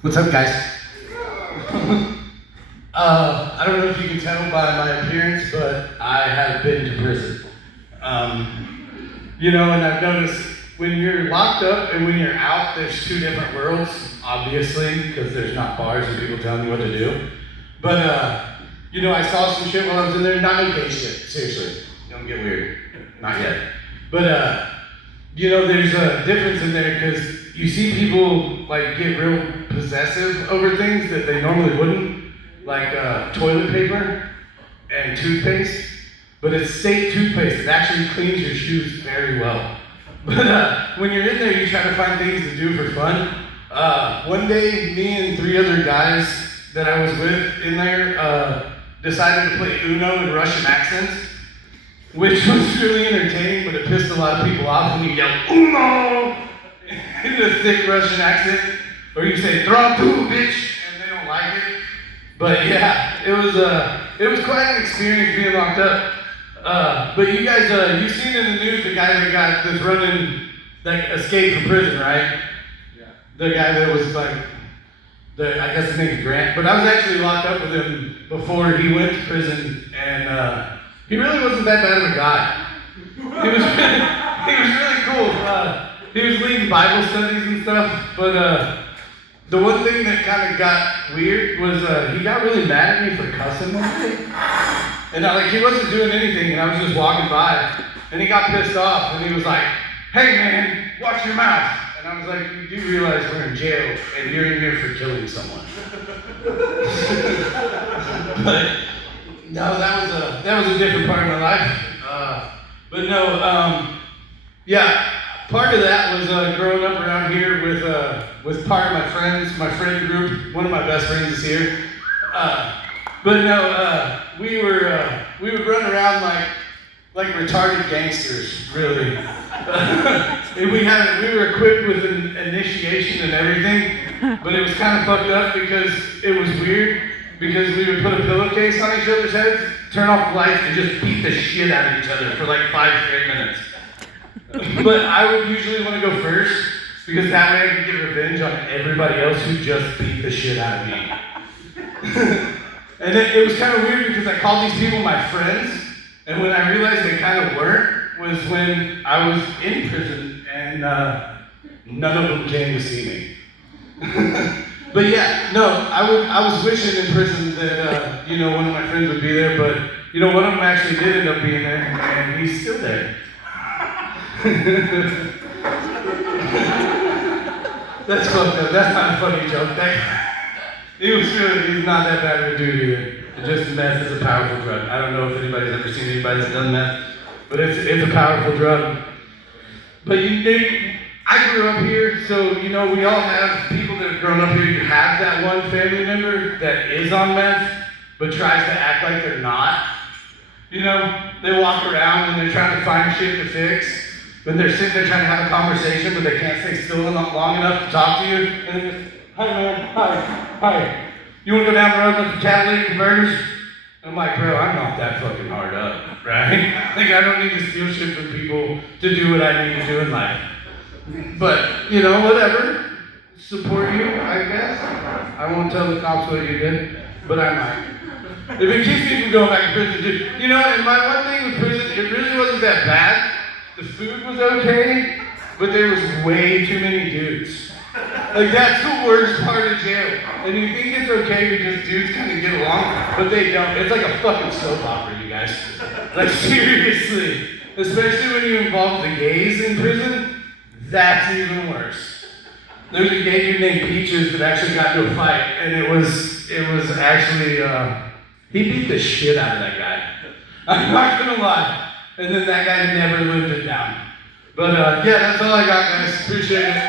What's up, guys? I don't know if you can tell by my appearance, but I have been to prison. And I've noticed when you're locked up and when you're out, there's two different worlds, obviously, because there's not bars and people telling you what to do. But, I saw some shit while I was in there, not okay shit, seriously. Don't get weird. Not yet. But, there's a difference in there because you see people get real possessive over things that they normally wouldn't, like toilet paper and toothpaste. But it's state toothpaste. It actually cleans your shoes very well. But when you're in there, you try to find things to do for fun. One day, me and 3 other guys that I was with in there decided to play Uno in Russian accents, which was really entertaining, but it pissed a lot of people off when you yell Uno in a thick Russian accent, or you say Dratu, bitch, and they don't like it. But yeah, it was quite an experience being locked up. But you guys, you've seen in the news the guy that's running, escaped from prison, right? Yeah. The guy that was I guess his name is Grant, but I was actually locked up with him before he went to prison, and he really wasn't that bad of a guy. He was really cool. He was leading Bible studies and stuff, but the one thing that kind of got weird was he got really mad at me for cussing one day. And he wasn't doing anything, and I was just walking by, and he got pissed off, and he was like, "Hey man, watch your mouth." And I was like, "You do realize we're in jail, and you're in here for killing someone." But no, that was a different part of my life. Part of that was growing up around here with part of my friends, my friend group. One of my best friends is here. We would run around like retarded gangsters, really. We were equipped with an initiation and everything, but it was kind of fucked up because it was weird. Because we would put a pillowcase on each other's heads, turn off the lights, and just beat the shit out of each other for 5 straight minutes. But I would usually want to go first, because that way I could get revenge on everybody else who just beat the shit out of me. And it was kind of weird because I called these people my friends, and when I realized they kind of weren't, was when I was in prison, and none of them came to see me. But yeah, no, I was wishing in prison that, one of my friends would be there, but, one of them actually did end up being there, and he's still there. That's fucked up. That's not a funny joke. He's not that bad of a dude either. Just meth is a powerful drug. I don't know if anybody's ever seen anybody that's done meth, but it's a powerful drug. But I grew up here, so we all have people that have grown up here. You have that one family member that is on meth, but tries to act like they're not. They walk around and they're trying to find shit to fix. But they're sitting there trying to have a conversation, but they can't stay still long enough to talk to you. And they're just, "Hi man, hi. You want to go down the road with the catalytic converters?" I'm like, "Bro, I'm not that fucking hard up, right? I don't need to steal shit from people to do what I need to do in life." But, whatever. Support you, I guess. I won't tell the cops what you did, but I might. If it keeps me from going back to prison, dude. And my one thing with prison, it really wasn't that bad. The food was okay, but there was way too many dudes. That's the worst part of jail. And you think it's okay because dudes kind of get along, but they don't. It's like a fucking soap opera, you guys. Seriously. Especially when you involve the gays in prison, that's even worse. There's a gay dude named Peaches that actually got into a fight, and it was actually, he beat the shit out of that guy. I'm not gonna lie. And then that guy never lived it down. But yeah, that's all I got, guys. Appreciate it.